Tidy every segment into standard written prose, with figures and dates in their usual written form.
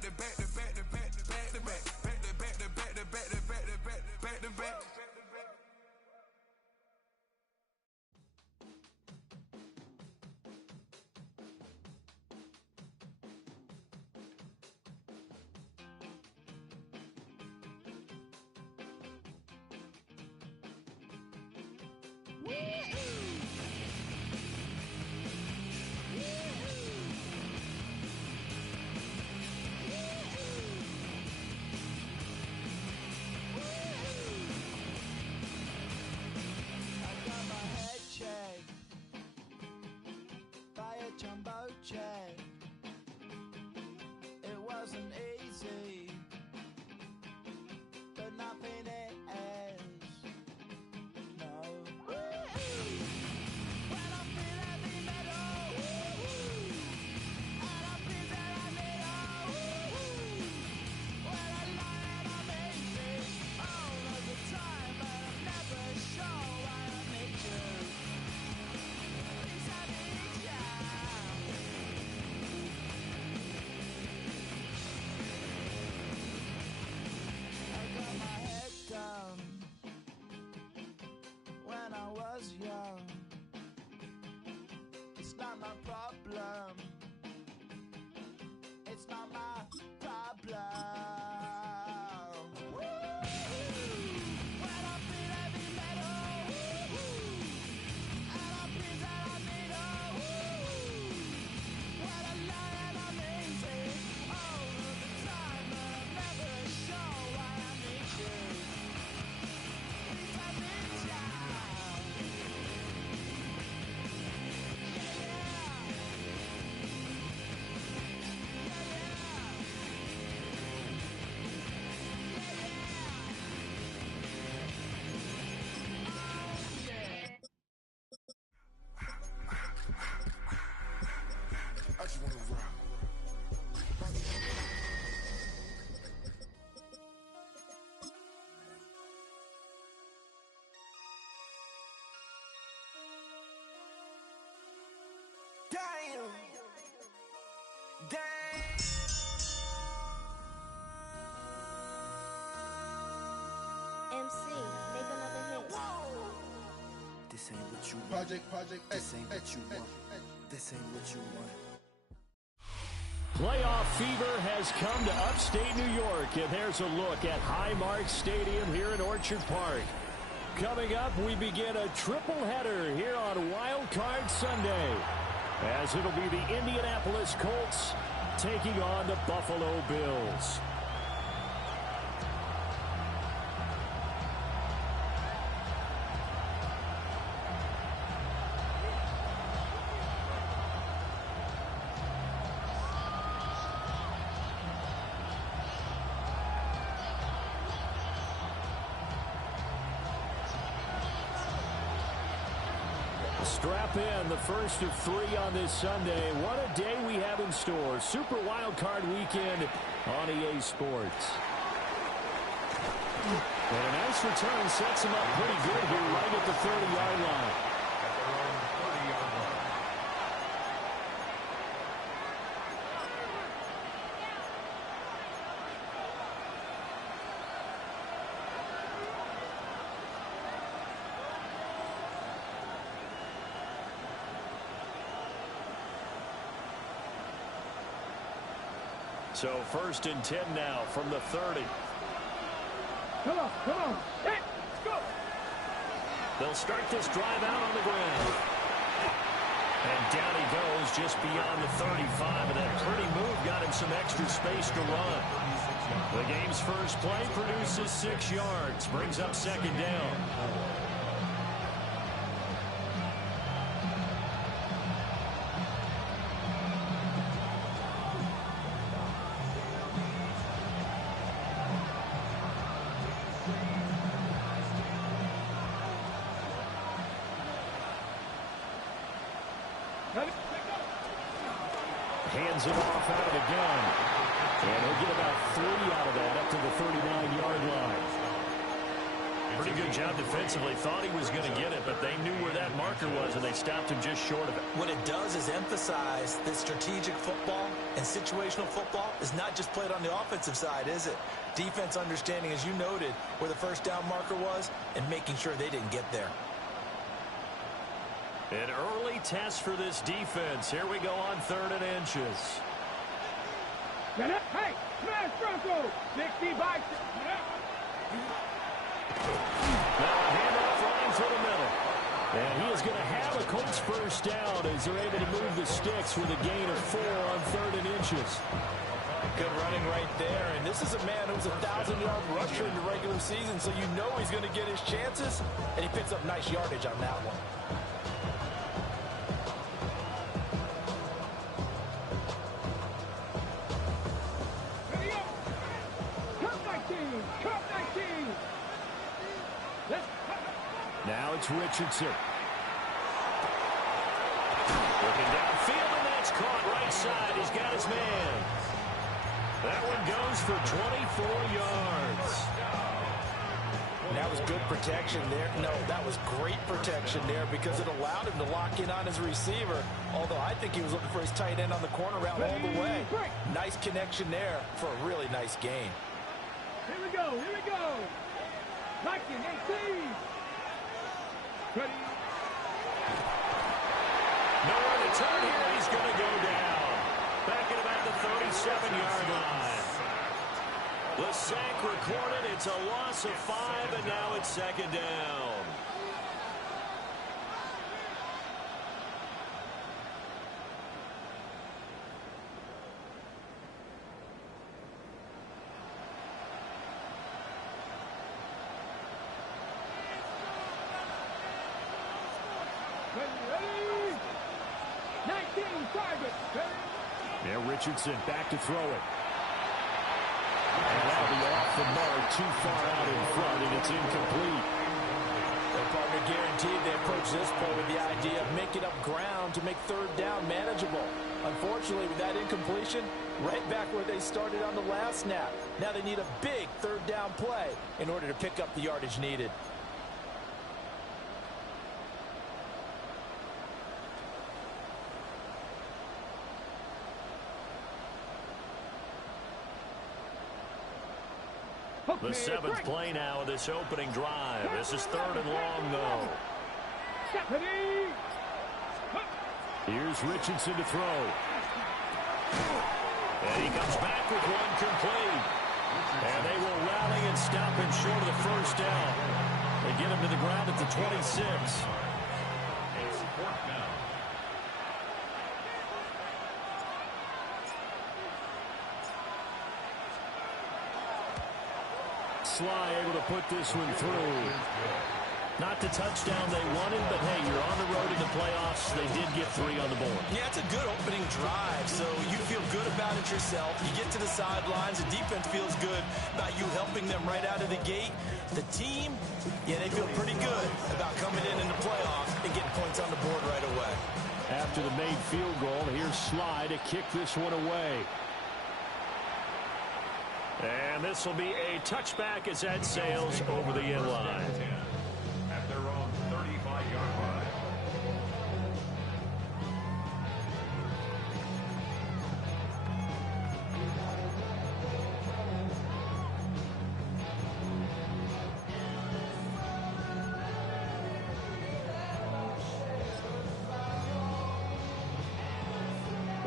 back to back to back to back to back to back back to back to back to back to back to back to back. Jumbo check. It wasn't easy, but nothing is. No. When I feel heavy metal, and I feel that I need when I lie and I'm easy all of the time, but I'm never sure why I need you. Please I need you. When I was young, it's not my problem. It's not my problem. When I feel heavy metal, and I feel that I need when I lie and I'm easy all of the time, but I'm never sure why I need you. Please I need you. I just want to rock. Damn. Damn. MC, make another hit. This ain't what you want. Project, This ain't what you want. This ain't what you want. Playoff fever has come to upstate New York, and there's a look at Highmark Stadium here in Orchard Park. Coming up, we begin a triple header here on Wild Card Sunday, as it'll be the Indianapolis Colts taking on the Buffalo Bills. Strap in, the first of three on this Sunday. What a day we have in store. Super Wild Card Weekend on EA Sports. And a nice return sets him up pretty good here right at the 30-yard line. So 1st and 10 now from the 30. Come on. Hey, let's go. They'll start this drive out on the ground. And down he goes just beyond the 35. And that pretty move got him some extra space to run. The game's first play produces 6 yards. Brings up 2nd down. Hands it off out of the gun. And he'll get about 3 out of that up to the 39-yard line. Pretty good job defensively. Thought he was going to get it, but they knew where that marker was, and they stopped him just short of it. What it does is emphasize that strategic football And situational football is not just played on the offensive side, is it? Defense understanding, as you noted, where the first down marker was and making sure they didn't get there. An early test for this defense. Here we go on 3rd and inches. Hey, smash Bronco! 60 by... Now a handoff running through the middle. And he is going to have a Colts first down as they're able to move the sticks with a gain of 4 on 3rd and inches. Good running right there. And this is a man who's a 1,000-yard rusher in the regular season, so you know he's going to get his chances. And he picks up nice yardage on that one. Now it's Richardson. Looking downfield, and that's caught right side. He's got his man. That one goes for 24 yards. That was good protection there. No, that was great protection there because it allowed him to lock in on his receiver, although I think he was looking for his tight end on the corner route all the way. Nice connection there for a really nice gain. Here we go, here we go. Liking 18. Nowhere to turn here. He's going to go down. Back at about the 37-yard line. The sack recorded. It's a loss of 5, and now it's 2nd down. Now Richardson back to throw it. And that'll be off the mark, too far out in front, and it's incomplete. Their partner guaranteed they approach this play with the idea of making up ground to make 3rd down manageable. Unfortunately, with that incompletion, right back where they started on the last snap. Now they need a big 3rd down play in order to pick up the yardage needed. The 7th play now of this opening drive. This is 3rd and long, though. Here's Richardson to throw. And he comes back with one complete. And they will rally and stop him short of the first down. They get him to the ground at the 26. Sly able to put this one through. Not the touchdown they wanted, but hey, you're on the road in the playoffs. They did get 3 on the board. Yeah, it's a good opening drive, so you feel good about it yourself. You get to the sidelines, the defense feels good about you helping them right out of the gate. The team, yeah, they feel pretty good about coming in the playoffs and getting points on the board right away. After the made field goal, here's Sly to kick this one away. And this will be a touchback as that sails over the end line. At their own 35-yard line.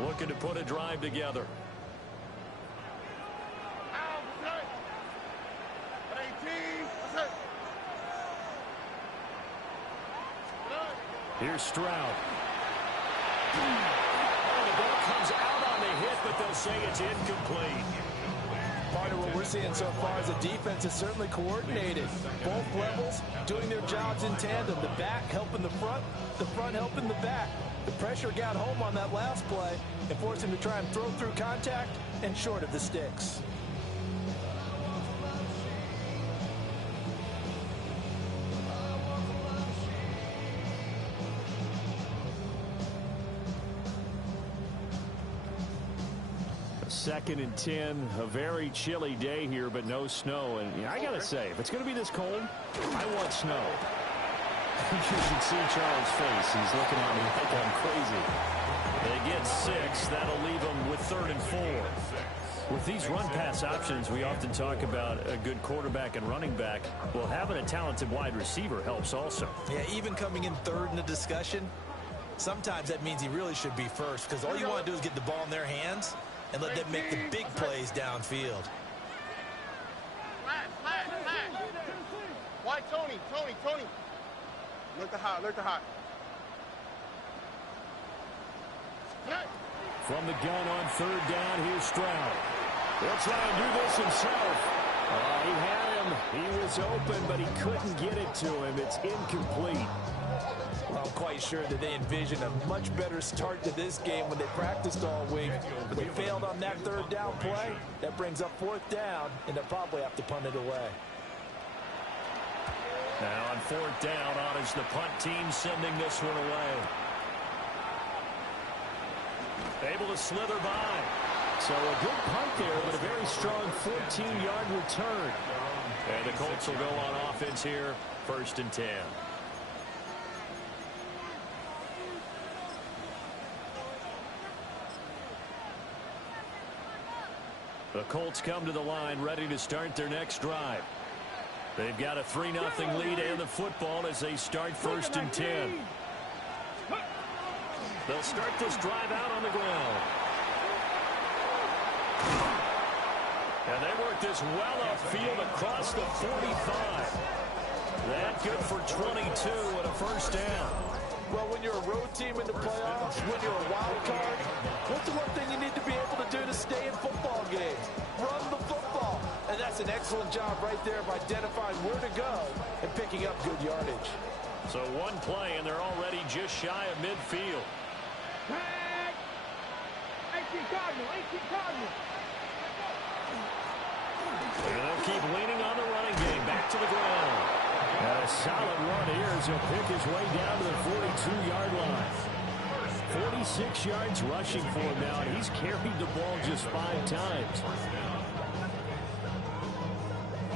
Looking to put a drive together. Here's Stroud. And the ball comes out on the hit, but they'll say it's incomplete. Part of what we're seeing so far is the defense is certainly coordinated. Both levels doing their jobs in tandem. The back helping the front helping the back. The pressure got home on that last play and forced him to try and throw through contact and short of the sticks. Second and 10, a very chilly day here, but no snow. And I got to say, if it's going to be this cold, I want snow. You should see Charles' face. He's looking at me like I'm crazy. They get 6. That'll leave them with 3rd and 4. With these run-pass options, we often talk about a good quarterback and running back. Well, having a talented wide receiver helps also. Yeah, even coming in 3rd in the discussion, sometimes that means he really should be first because all you want to do is get the ball in their hands and let them make the big plays downfield. Why, Tony? Look to hot. From the gun on 3rd down, here's Stroud. He'll try and do this himself. He had him. He was open, but he couldn't get it to him. It's incomplete. Well, I'm quite sure that they envisioned a much better start to this game when they practiced all week. They failed on that 3rd down play. That brings up 4th down, and they'll probably have to punt it away. Now on 4th down, on is the punt team sending this one away. Able to slither by. So a good punt there, but a very strong 14-yard return. And the Colts will go on offense here, 1st and 10. The Colts come to the line, ready to start their next drive. They've got a 3-0 lead and the football as they start 1st and 10. They'll start this drive out on the ground. And they work this well upfield across the 45. That good for 22 and a 1st down. Well, when you're a road team in the playoffs, when you're a wild card, what's the one thing you need to be able to do to stay in football games? Run the football. And that's an excellent job right there of identifying where to go and picking up good yardage. So one play, and they're already just shy of midfield. 18 Cardinal. And they'll keep leaning on the running game. Back to the ground. And a solid run here as he'll pick his way down to the 42-yard line. 46 yards rushing for him now, and he's carried the ball just 5 times.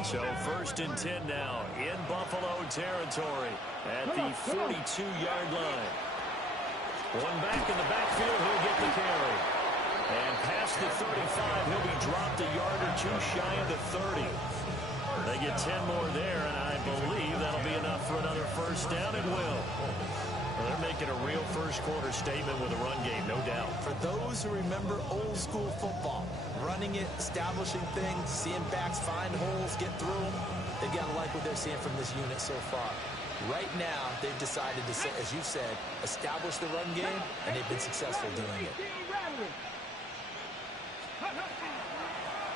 So 1st and 10 now in Buffalo territory at the 42-yard line. One back in the backfield, he'll get the carry. And past the 35, he'll be dropped a yard or 2 shy of the 30. They get 10 more there, and I believe that'll be enough for another 1st down. It will. Well, they're making a real first-quarter statement with a run game, no doubt. For those who remember old-school football, running it, establishing things, seeing backs find holes, get through them, they've got to like what they're seeing from this unit so far. Right now, they've decided to, as you said, establish the run game, and they've been successful doing it.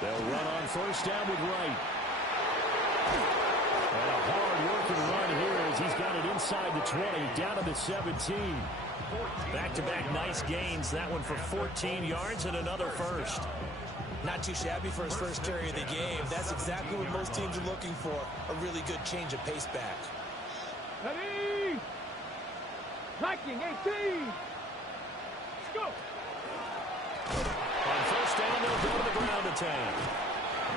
They'll run on 1st down with Wright. And a hard-working run here as he's got it inside the 20, down to the 17. Back-to-back nice gains. That one for 14 yards and another 1st. Not too shabby for his first carry of the game. That's exactly what most teams are looking for, a really good change of pace back. Ready? Blocking 18. Let's go. On 1st down, they'll go to the ground attack.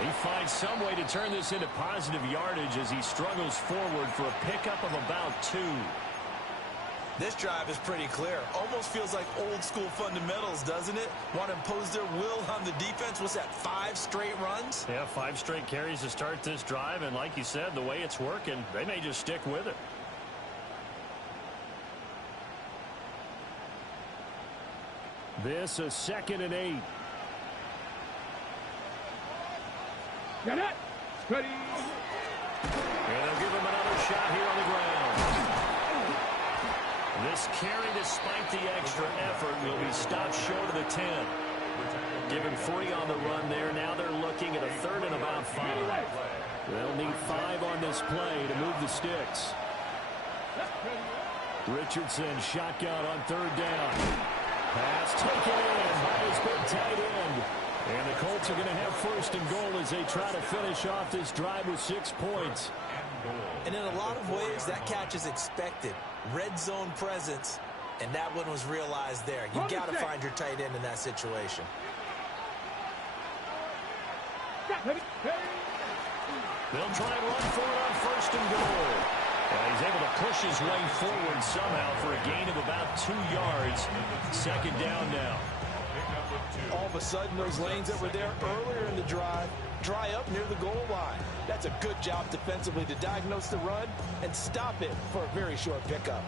He finds some way to turn this into positive yardage as he struggles forward for a pickup of about 2. This drive is pretty clear. Almost feels like old-school fundamentals, doesn't it? Want to impose their will on the defense. What's that, 5 straight runs? Yeah, 5 straight carries to start this drive, and like you said, the way it's working, they may just stick with it. This a 2nd and 8. Get it. Ready. And they'll give him another shot here on the ground. This carry, despite the extra effort, will be stopped short of the 10. Given 3 on the run there. Now they're looking at a 3rd and about 5. They'll need 5 on this play to move the sticks. Richardson shotgun on 3rd down. Pass taken in by his big tight end. And the Colts are going to have 1st and goal as they try to finish off this drive with 6 points. And in a lot of ways, that catch is expected. Red zone presence, and that one was realized there. You've got to find your tight end in that situation. They'll try and run for it on 1st and goal. And he's able to push his way forward somehow for a gain of about 2 yards. Second down now. All of a sudden, those lanes that were there earlier in the drive dry up near the goal line. That's a good job defensively to diagnose the run and stop it for a very short pickup.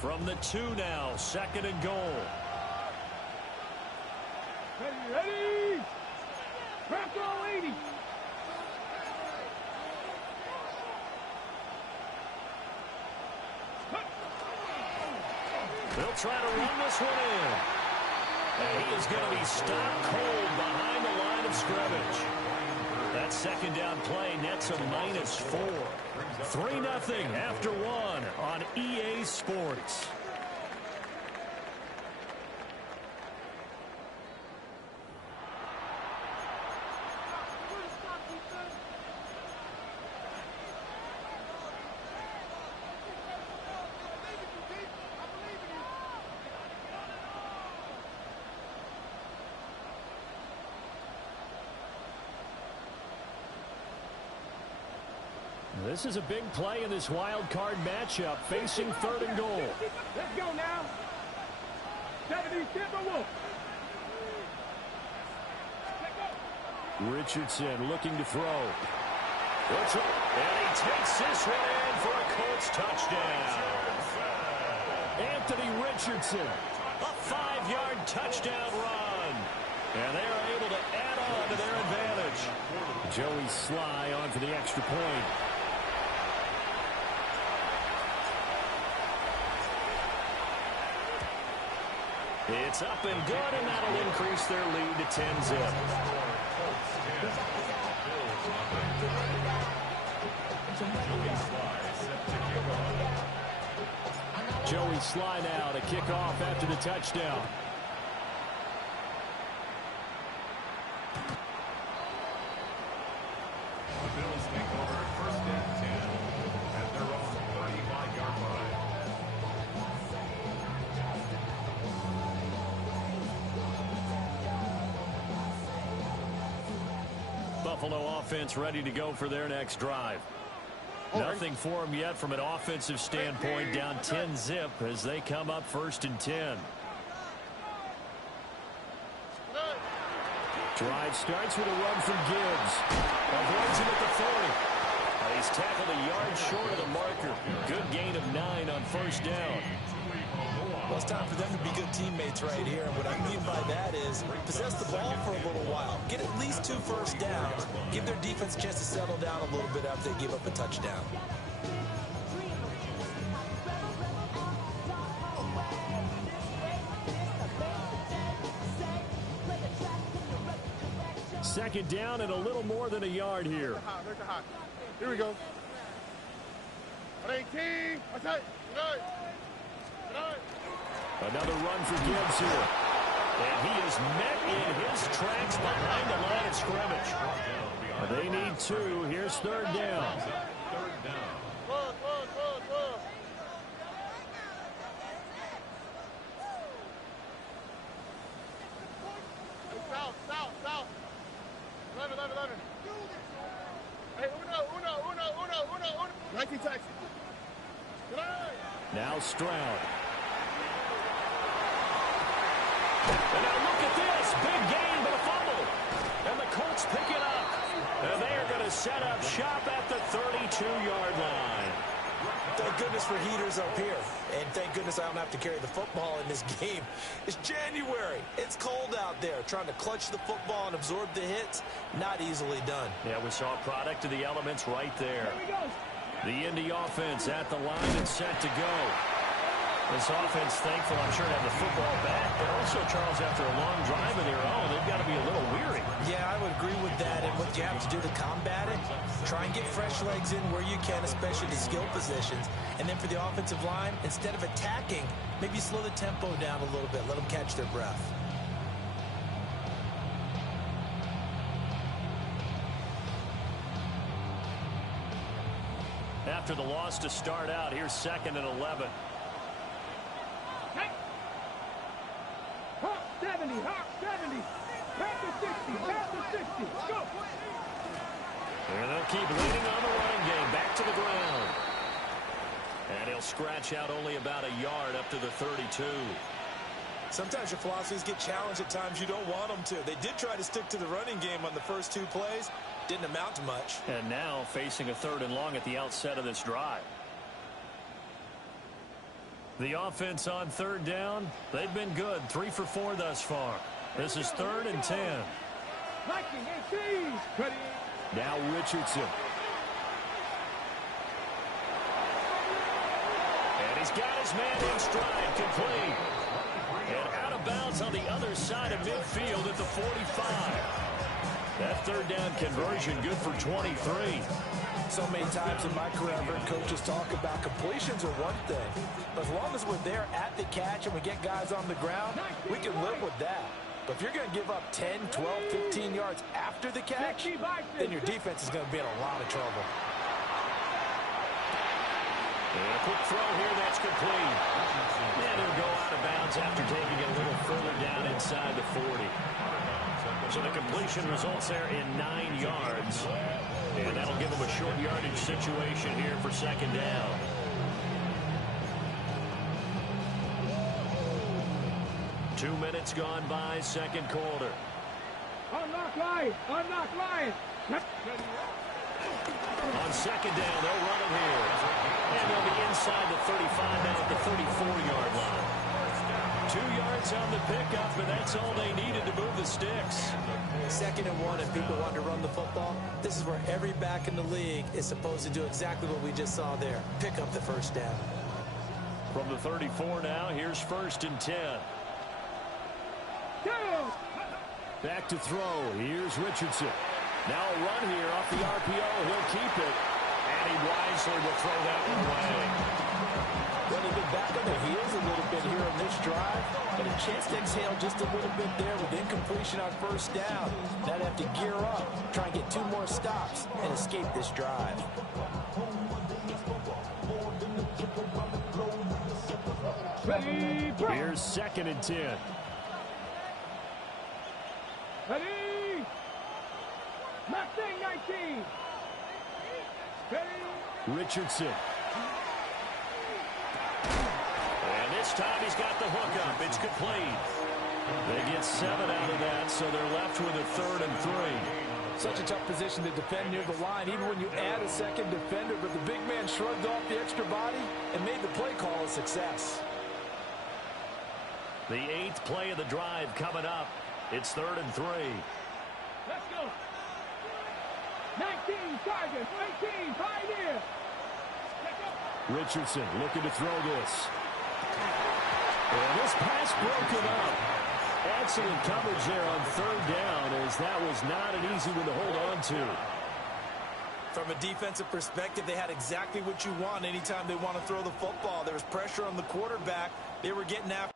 From the 2 now, second and goal. Ready? Crack all 80. They'll try to run this one in. And he is going to be stopped cold behind the line of scrimmage. That second down play nets a -4. 3-0 after 1 on EA Sports. This is a big play in this wild card matchup, facing third and goal. Let's go now. 70, Timberwolf. Richardson looking to throw. And he takes this one in for a Colts touchdown. Anthony Richardson, a 5-yard touchdown run. And they are able to add on to their advantage. Joey Sly on for the extra point. It's up and good, and that'll increase their lead to 10-zip. Joey Sly now to kick off after the touchdown. The Bills take over first and 10 at their own 35-yard line. Buffalo offense ready to go for their next drive. Nothing for them yet from an offensive standpoint, down 10-zip as they come up first and 10. Drive starts with a run from Gibbs. Avoids him at the 40. He's tackled a yard short of the marker. Good gain of 9 on first down. Well, it's time for them to be good teammates right here. And what I mean by that is possess the ball for a little while. Get at least 2 first downs. Give their defense a chance to settle down a little bit after they give up a touchdown. Second down and a little more than a yard here. Here we go. 18. Okay. Another run for Gibbs here. And he is met in his tracks behind the line of scrimmage. They need 2. Here's third down. South. 11. Hey, uno. Nike taxi. Now Stroud. And now look at this. Big gain, but a fumble. And the Colts pick it up. And they are going to set up shop at the 32-yard line. Thank goodness for heaters up here. And thank goodness I don't have to carry the football in this game. It's January. It's cold out there. Trying to clutch the football and absorb the hits, not easily done. Yeah, we saw a product of the elements right there. The Indy offense at the line and set to go. This offense, thankful, I'm sure, to have the football back. But also, Charles, after a long drive of their own, they've got to be a little weary. Yeah, I would agree with that. And what you have to do to combat it, try and get fresh legs in where you can, especially the skill positions. And then for the offensive line, instead of attacking, maybe slow the tempo down a little bit. Let them catch their breath. After the loss to start out, here's 2nd and 11. Hey. 7. 70, hop, 70. Pass to 60, pass to 60. Go. And they'll keep leaning on the running game. Back to the ground. And he'll scratch out only about a yard up to the 32. Sometimes your philosophies get challenged at times you don't want them to. They did try to stick to the running game on the first 2 plays. Didn't amount to much. And now facing a 3rd and long at the outset of this drive. The offense on 3rd down, they've been good. 3 for 4 thus far. This is 3rd and 10. Now Richardson. And he's got his man in stride, complete. And out of bounds on the other side of midfield at the 45. That 3rd down conversion good for 23. So many times in my career, I've heard coaches talk about completions are one thing. But as long as we're there at the catch and we get guys on the ground, we can live with that. But if you're going to give up 10, 12, 15 yards after the catch, then your defense is going to be in a lot of trouble. And a quick throw here, that's complete. And he'll go out of bounds after taking it a little further down inside the 40. So the completion results there in 9 yards. And that'll give them a short yardage situation here for 2nd down. Two minutes gone by, 2nd quarter. Unlock line, unlock line. On 2nd down, they'll run it here. And they'll be inside the 35 now at the 34-yard line. 2 yards on the pickup, and that's all they needed to move the sticks. 2nd and 1, and people want to run the football. This is where every back in the league is supposed to do exactly what we just saw there. Pick up the 1st down. From the 34 now, here's 1st and 10. Back to throw. Here's Richardson. Now a run here off the RPO. He'll keep it. And he wisely will throw that one away. Well, they've been back on their heels a little bit here on this drive, but a chance to exhale just a little bit there with incompletion on 1st down. Now they have to gear up, try and get 2 more stops, and escape this drive. Here's 2nd and 10. Ready? Mustang 19. Ready? Richardson. And this time he's got the hookup. It's complete. They get 7 out of that, so they're left with a 3rd and 3. Such a tough position to defend near the line, even when you add a 2nd defender, but the big man shrugged off the extra body and made the play call a success. The 8th play of the drive coming up. It's 3rd and 3. Let's go. 19 Tigers, 18 Pioneer. Richardson looking to throw this. And this pass broken up. Excellent coverage there on 3rd down, as that was not an easy one to hold on to. From a defensive perspective, they had exactly what you want anytime they want to throw the football. There was pressure on the quarterback. They were getting after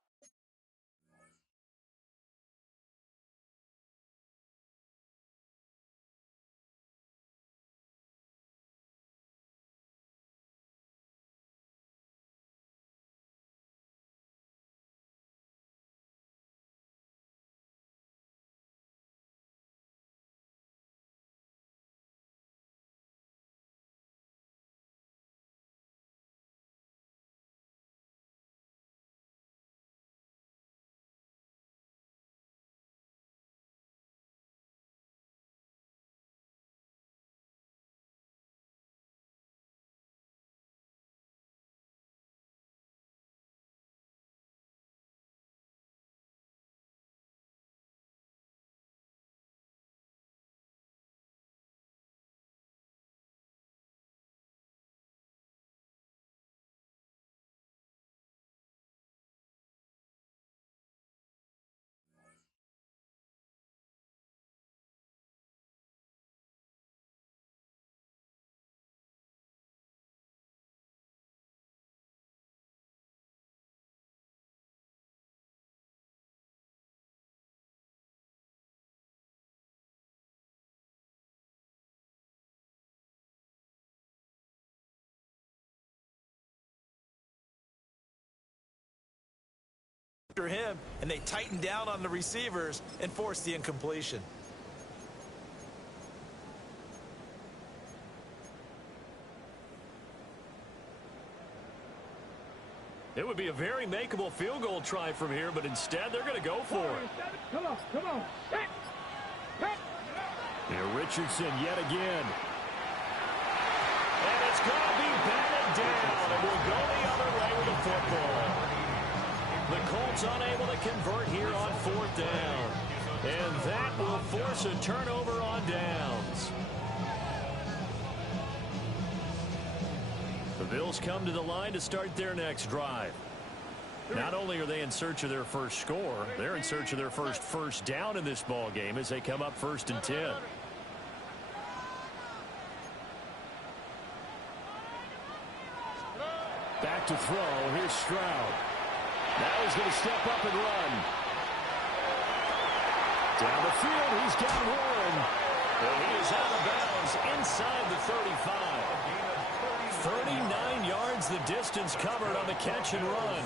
after him, and they tightened down on the receivers and forced the incompletion. It would be a very makeable field goal try from here, but instead they're going to go for it. Come on, come on. Here Richardson yet again. And it's going to be batted down, and we'll go the other way with the football. The Colts unable to convert here on 4th down. And that will force a turnover on downs. The Bills come to the line to start their next drive. Not only are they in search of their first score, they're in search of their first down in this ball game as they come up 1st and 10. Back to throw. Here's Stroud. Now he's going to step up and run. Down the field, he's got one. And he is out of bounds inside the 35. 39 yards the distance covered on the catch and run.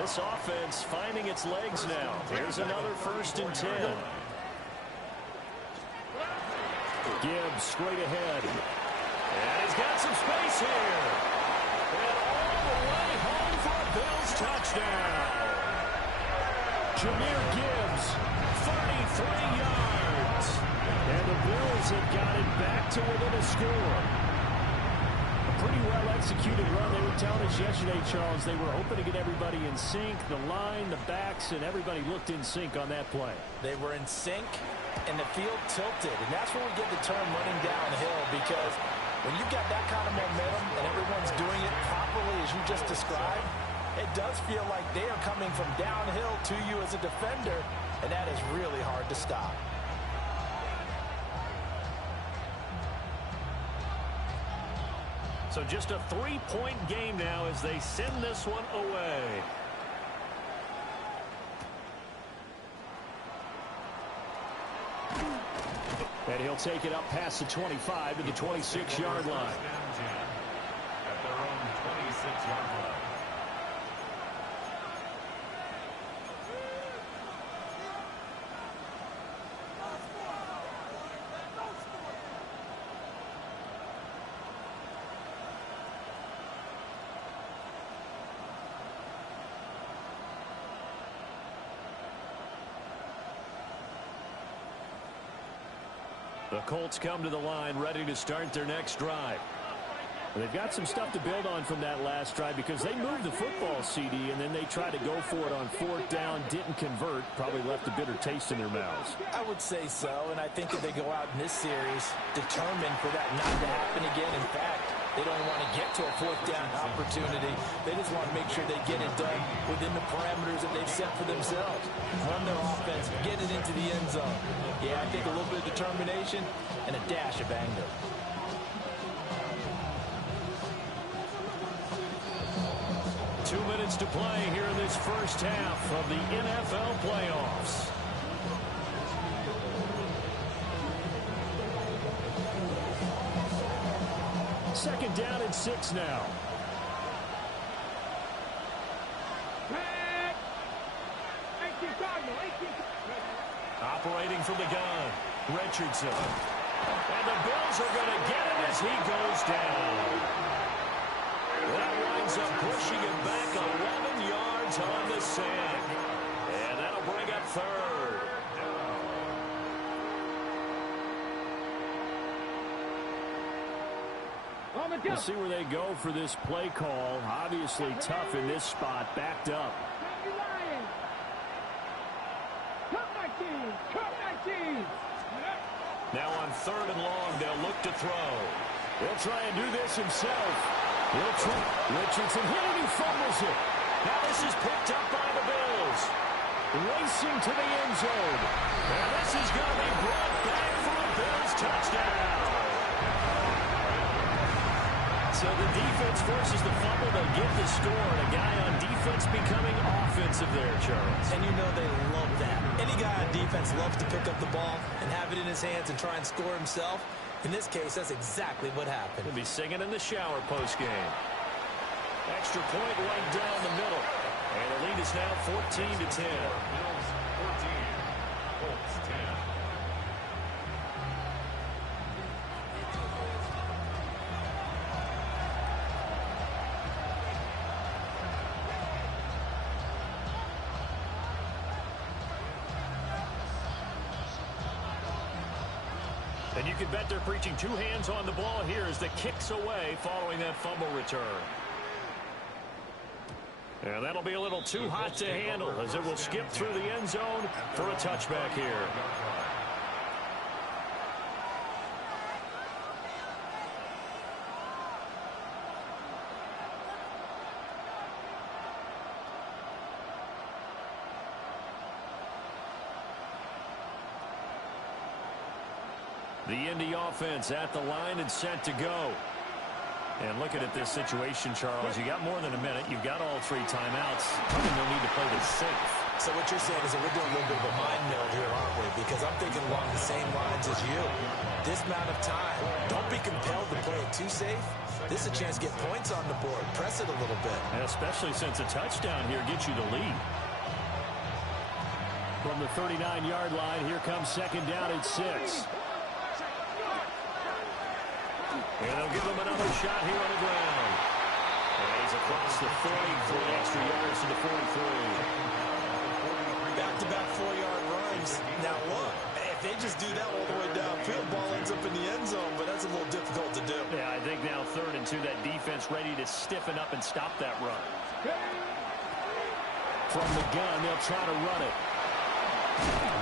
This offense finding its legs now. Here's another 1st and 10. Gibbs straight ahead. And he's got some space here. And all the way home for a Bills touchdown. Jahmyr Gibbs, 33 yards. And the Bills have got it back to within a score. Pretty well executed run. They were telling us yesterday, Charles, they were hoping to get everybody in sync. The line, the backs, and everybody looked in sync on that play. They were in sync, and the field tilted. And that's where we get the term running downhill, because when you've got that kind of momentum and everyone's doing it properly as you just described, it does feel like they are coming from downhill to you as a defender, and that is really hard to stop. So just a 3-point game now as they send this one away. And he'll take it up past the 25 to the 26-yard line. At their own 26-yard line. The Colts come to the line ready to start their next drive. They've got some stuff to build on from that last drive because they moved the football, CD, and then they tried to go for it on 4th down, didn't convert, probably left a bitter taste in their mouths. I would say so, and I think that they go out in this series determined for that not to happen again. In fact, they don't want to get to a 4th down opportunity. They just want to make sure they get it done within the parameters that they've set for themselves. Run their offense, get it into the end zone. Yeah, I think a little bit of determination and a dash of anger. Two minutes to play here in this first half of the NFL playoffs. Second down and 6 now. Operating from the gun, Richardson. And the Bills are going to get him as he goes down. That winds up pushing him back 11 yards on the sack. And that'll bring up 3rd. We'll see where they go for this play call. Obviously tough in this spot, backed up. Now on 3rd and long, they'll look to throw. He'll try and do this himself. He'll try. Richardson hit it, he fumbles it. Now this is picked up by the Bills. Racing to the end zone. And this is going to be brought back for a Bills touchdown. So the defense forces the fumble. They'll get the score. And a guy on defense becoming offensive there, Charles. And you know they love that. Any guy on defense loves to pick up the ball and have it in his hands and try and score himself. In this case, that's exactly what happened. He'll be singing in the shower post-game. Extra point right down the middle. And the lead is now 14-10. Bills 14, Colts 10. And you can bet they're preaching two hands on the ball here as the kick's away following that fumble return. And that'll be a little too hot to handle as it will skip through the end zone for a touchback here. The Indy offense at the line and set to go. And looking at this situation, Charles, you got more than a minute. You've got all three timeouts. Probably no need to play this safe. So what you're saying is that we're doing a little bit of a mind meld here, aren't we? Because I'm thinking along the same lines as you. This amount of time, don't be compelled to play it too safe. This is a chance to get points on the board. Press it a little bit. And especially since a touchdown here gets you the lead. From the 39-yard line, here comes second down at 6. And they'll give him another shot here on the ground. And he's across the 40 for an extra yards to the 43. Back-to-back 4-yard runs. Now look, if they just do that all the way downfield, ball ends up in the end zone, but that's a little difficult to do. Yeah, I think now 3rd and 2, that defense ready to stiffen up and stop that run. From the gun, they'll try to run it.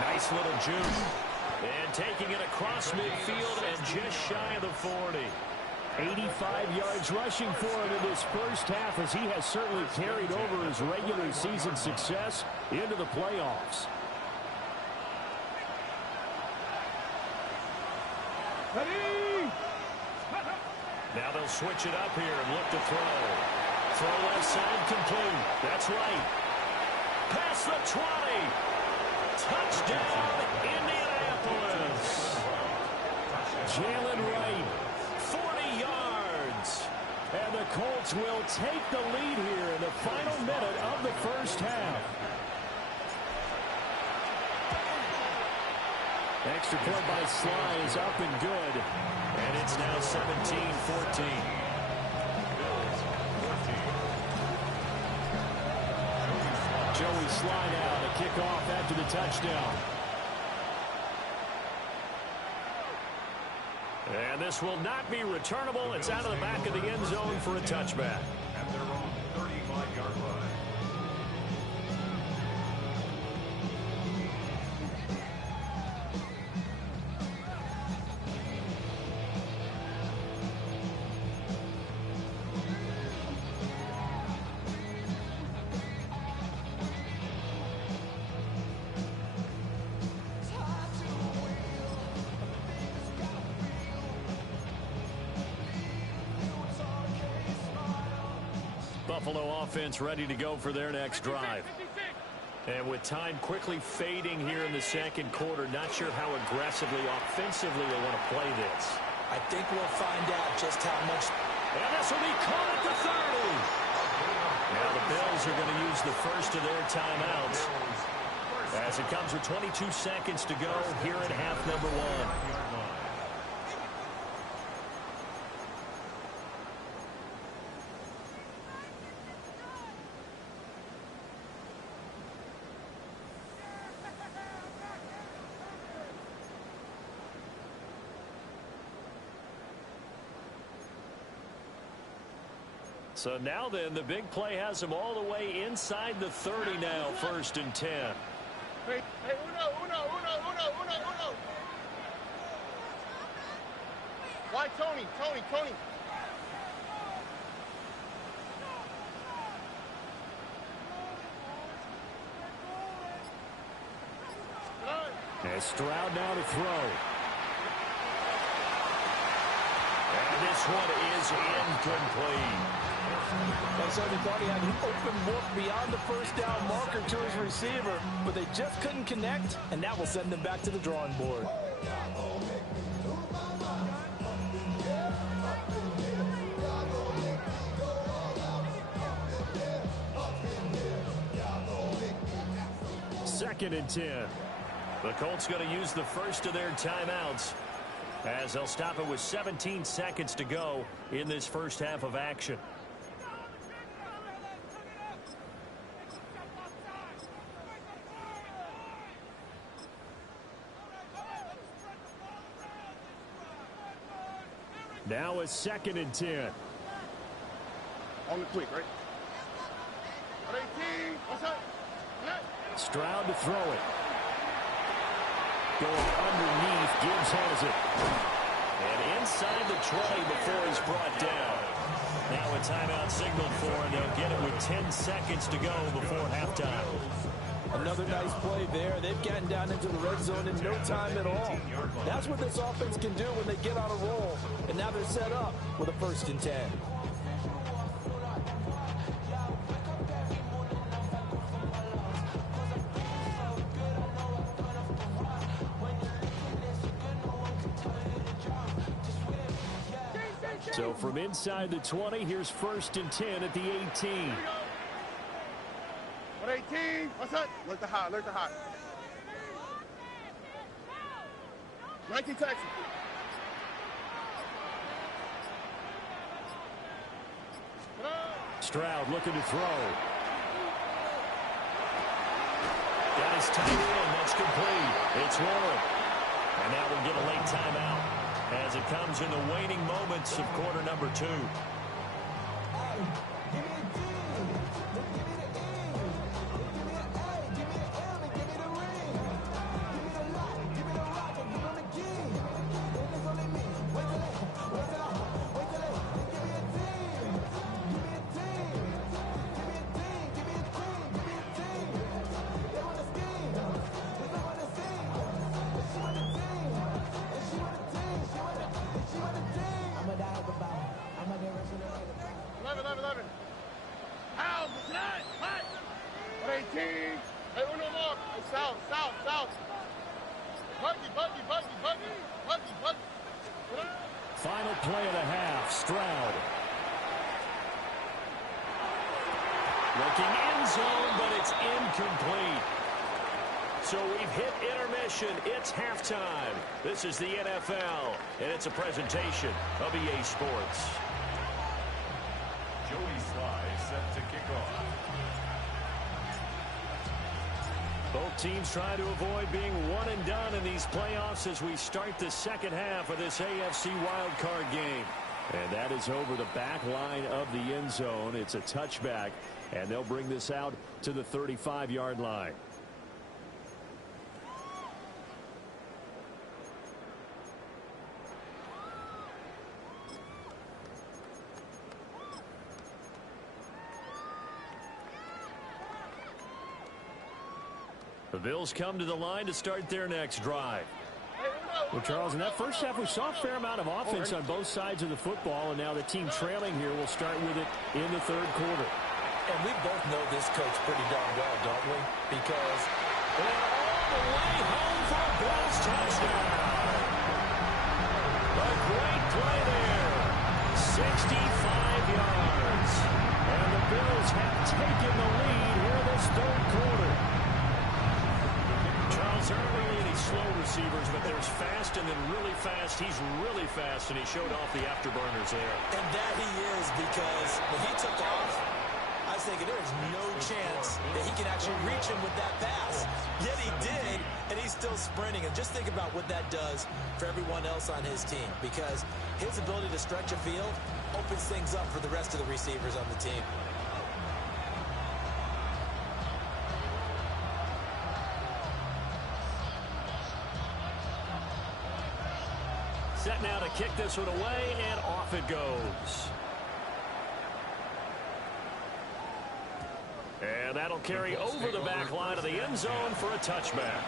Nice little juke. And taking it across midfield and just shy of the 40. 85 yards rushing for him in this first half as he has certainly carried over his regular season success into the playoffs. Now they'll switch it up here and look to throw. Throw left side complete. That's right. Past the 20. Touchdown, Indianapolis. Jalen Wright, 40 yards. And the Colts will take the lead here in the final minute of the first half. Extra point by Sly is up and good. And it's now 17-14. Joey Sly now to kick off after the touchdown. And this will not be returnable. It's out of the back of the end zone for a touchback. At their own 35-yard line. Buffalo offense ready to go for their next drive. And with time quickly fading here in the second quarter, not sure how aggressively, offensively they want to play this. I think we'll find out just how much. And this will be caught at the 30. Now the Bills are going to use the first of their timeouts as it comes with 22 seconds to go here at half number 1. So now then, the big play has them all the way inside the 30 now, 1st and 10. Hey, uno. Why Tony? And Stroud now to throw. And this one is incomplete. And so they thought he had an open look beyond the first down marker to his receiver, but they just couldn't connect, and that will send them back to the drawing board. 2nd and 10. The Colts going to use the first of their timeouts as they'll stop it with 17 seconds to go in this first half of action. Now a 2nd and 10. On the quick, right? 18. What's up? Stroud to throw it. Going underneath, Gibbs has it. And inside the 20 before he's brought down. Now a timeout signaled for, and they'll get it with 10 seconds to go before halftime. Another nice play there. They've gotten down into the red zone in no time at all. That's what this offense can do when they get on a roll. And now they're set up with a 1st and 10. So from inside the 20, here's 1st and 10 at the 18. 18. What's up? Look to high. Look to high. 19 Texas. Stroud looking to throw. Got his tight end. That's complete. It's Warren. And now we'll get a late timeout as it comes in the waning moments of quarter number 2. Final play of the half, Stroud. Looking end zone, but it's incomplete. So we've hit intermission. It's halftime. This is the NFL, and it's a presentation of EA Sports. Joey Sly set to kick off. Both teams trying to avoid being one and done in these playoffs as we start the second half of this AFC wildcard game. And that is over the back line of the end zone. It's a touchback, and they'll bring this out to the 35-yard line. The Bills come to the line to start their next drive. Well, Charles, in that first half, we saw a fair amount of offense on both sides of the football, and now the team trailing here will start with it in the third quarter. And we both know this coach pretty darn well, don't we? Because all the way home for a Bills touchdown. A great play there. 65 yards. And the Bills have taken the lead here in this third quarter. Charles, early in these slow receivers, but there's fast and then really fast. He's really fast, and he showed off the afterburners there. And that he is, because when he took off, I was thinking there's no chance that he can actually reach him with that pass. Yet he did, and he's still sprinting. And just think about what that does for everyone else on his team, because his ability to stretch a field opens things up for the rest of the receivers on the team. Set now to kick this one away, and off it goes. And that'll carry over the back line of the end zone for a touchback.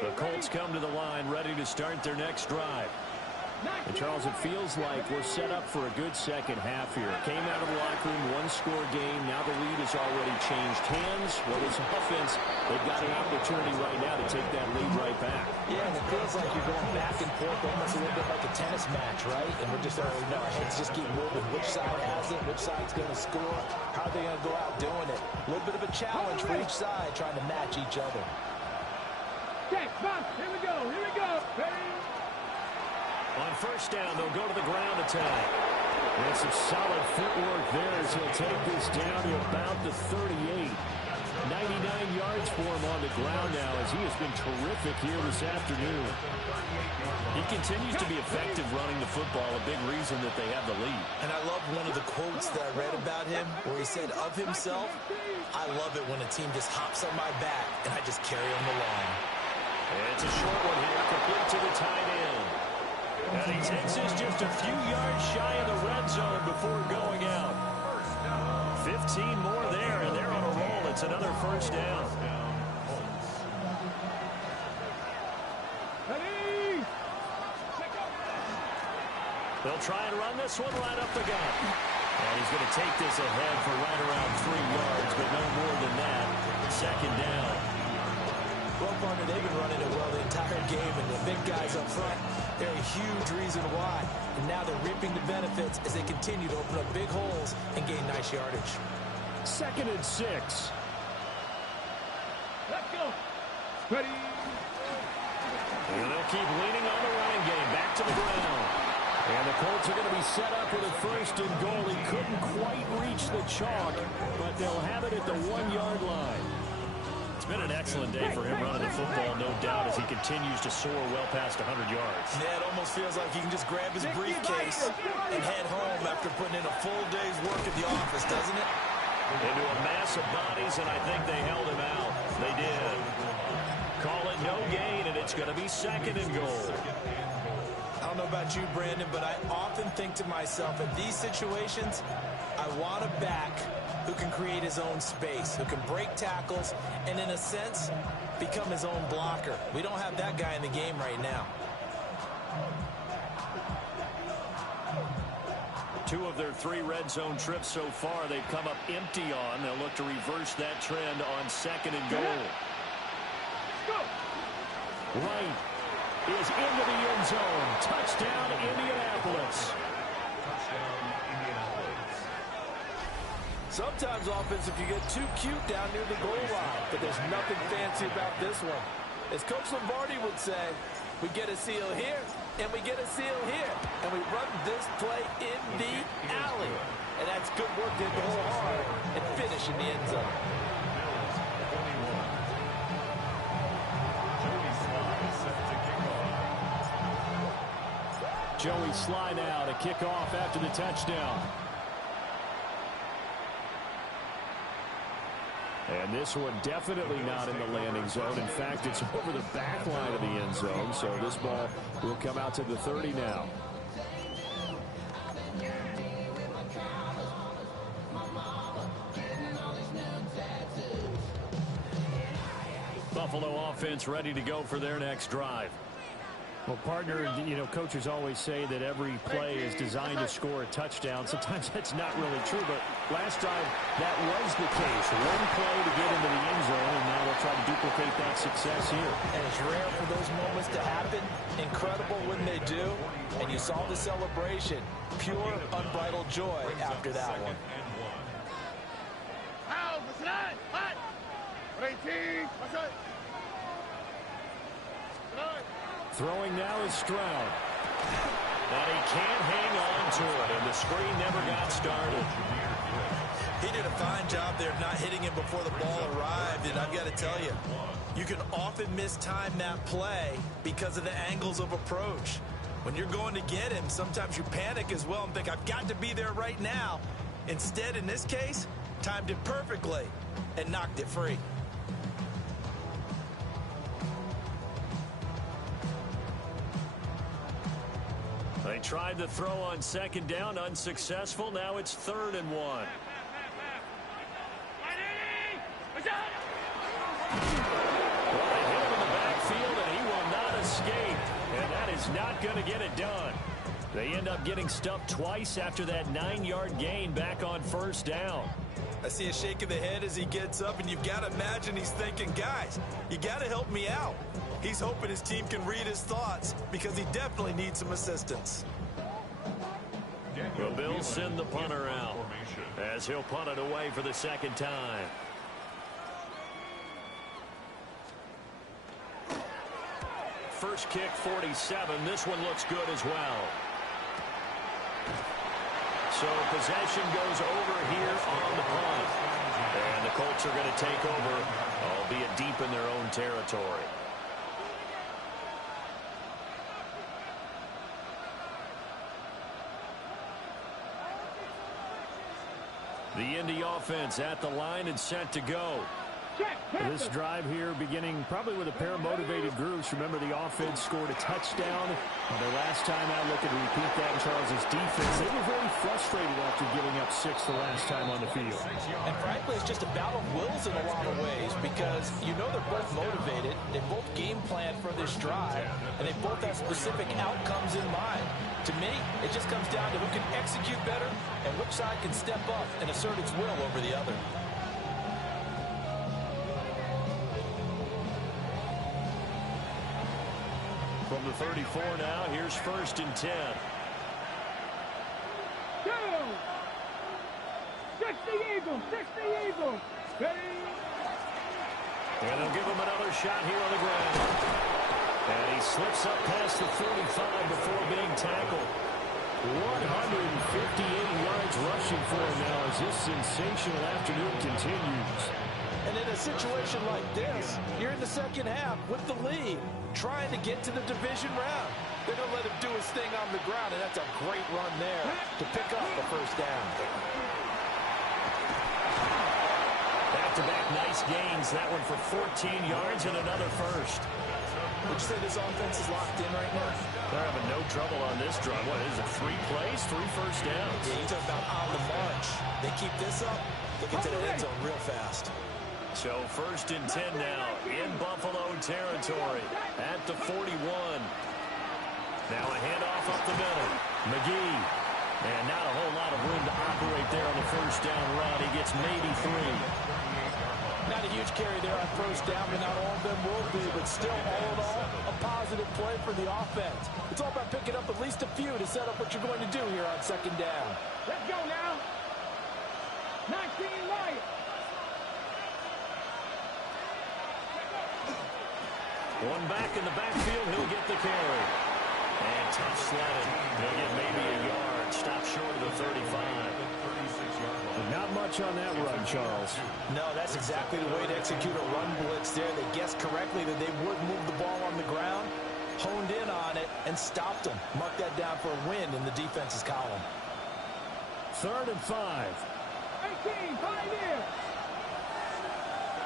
The Colts come to the line ready to start their next drive. And Charles, it feels like we're set up for a good second half here. Came out of the locker room, one-score game. Now the lead has already changed hands. Well, this offense, they've got an opportunity right now to take that lead right back. Yeah, and it feels like you're going back and forth almost a little bit like a tennis match, right? And we're just, our heads just keep moving. Which side has it? Which side's going to score? How are they going to go out doing it? A little bit of a challenge for each side, trying to match each other. Okay, box. Here we go. Here we go. Ready? On first down, they'll go to the ground attack. And some solid footwork there as he'll take this down to about the 38. 99 yards for him on the ground now as he has been terrific here this afternoon. He continues to be effective running the football, a big reason that they have the lead. And I love one of the quotes that I read about him where he said of himself, "I love it when a team just hops on my back and I just carry them along." And it's a short one here, complete to the tight end. And he takes us just a few yards shy of the red zone before going out. 15 more there, and they're on a roll. It's another first down. Ready? They'll try and run this one right up the gut. And he's going to take this ahead for right around 3 yards, but no more than that. Second down. Well, partner, they've been running it well the entire game, and the big guys up front, they're a huge reason why. And now they're reaping the benefits as they continue to open up big holes and gain nice yardage. 2nd and 6. Let's go. Ready? And they'll keep leaning on the running game. Back to the ground. And the Colts are going to be set up with a 1st and goal. He couldn't quite reach the chalk, but they'll have it at the 1-yard line. It's been an excellent day for him running the football, no doubt, as he continues to soar well past 100 yards. Yeah, it almost feels like he can just grab his briefcase and head home after putting in a full day's work at the office, doesn't it? Into a mass of bodies, and I think they held him out. They did. Call it no gain, and it's going to be 2nd and goal. I don't know about you, Brandon, but I often think to myself, in these situations, I want a back who can create his own space, who can break tackles, and in a sense, become his own blocker. We don't have that guy in the game right now. 2 of their 3 red zone trips so far, they've come up empty on. They'll look to reverse that trend on 2nd and goal. Wright is into the end zone. Touchdown, Indianapolis. Sometimes offense, if you get too cute down near the goal line, but there's nothing fancy about this one. As Coach Lombardi would say, we get a seal here, and we get a seal here, and we run this play in the alley. And that's good work to go hard and finish in the end zone. Joey Sly now to kick off after the touchdown. And this one definitely not in the landing zone. In fact, it's over the back line of the end zone. So this ball will come out to the 30 now. Buffalo offense ready to go for their next drive. Well, partner, you know, coaches always say that every play is designed to score a touchdown. Sometimes that's not really true, but last drive, that was the case. One play to get into the end zone, and now they'll try to duplicate that success here. And it's rare for those moments to happen. Incredible when they do. And you saw the celebration. Pure, unbridled joy after that one. Throwing now is Stroud. And he can't hang on to it, and the screen never got started. He did a fine job there not hitting him before the ball arrived, and I've got to tell you, you can often mistime that play because of the angles of approach. When you're going to get him, sometimes you panic as well and think, I've got to be there right now. Instead, in this case, timed it perfectly and knocked it free. They tried to throw on second down, unsuccessful. Now it's 3rd and 1. Well, they hit him in the backfield, and he will not escape. And that is not going to get it done. They end up getting stuffed twice after that 9-yard gain back on first down. I see a shake of the head as he gets up, and you've got to imagine he's thinking, guys, you got to help me out. He's hoping his team can read his thoughts because he definitely needs some assistance. The Bills send the punter out as he'll punt it away for the second time. First kick, 47. This one looks good as well. So possession goes over here on the punt. And the Colts are going to take over, albeit deep in their own territory. The Indy offense at the line and set to go. This drive here beginning probably with a pair of motivated groups. Remember, the offense scored a touchdown. Their last time out, looking to repeat that in Charles' defense. They were very frustrated after giving up 6 the last time on the field. And frankly, it's just a battle of wills in a lot of ways because you know they're both motivated. They both game plan for this drive, and they both have specific outcomes in mind. To me, it just comes down to who can execute better and which side can step up and assert its will over the other. From the 34 now, here's 1st and 10. 2. 60 Eagles, 60 Eagles. Ready? And they'll give him another shot here on the ground. And he slips up past the 45 before being tackled. 158 yards rushing for him now as this sensational afternoon continues. And in a situation like this, you're in the second half with the lead, trying to get to the division round. They're going to let him do his thing on the ground, and that's a great run there to pick up the first down. Back-to-back nice gains. That one for 14 yards and another first. Would you say this offense is locked in right now? They're having no trouble on this drive. What is it, 3 plays, 3 first downs? Yeah, you talk about on the march. They keep this up, they'll get to the end zone real fast. So 1st and 10 now in Buffalo territory at the 41. Now a handoff up the middle. McGee. And not a whole lot of room to operate there on the first down run. He gets maybe 3. Not a huge carry there on first down, but not all of them will be. But still, all in all, a positive play for the offense. It's all about picking up at least a few to set up what you're going to do here on second down. Let's go now. 19 Lions. One back in the backfield, he'll get the carry. And tough sledding. He'll get maybe a yard. Stop short of the 35. Not much on that run, Charles. No, that's exactly the way to execute a run blitz there. They guessed correctly that they would move the ball on the ground, honed in on it, and stopped them. Mark that down for a win in the defense's column. 3rd and 5. 18, 5 here.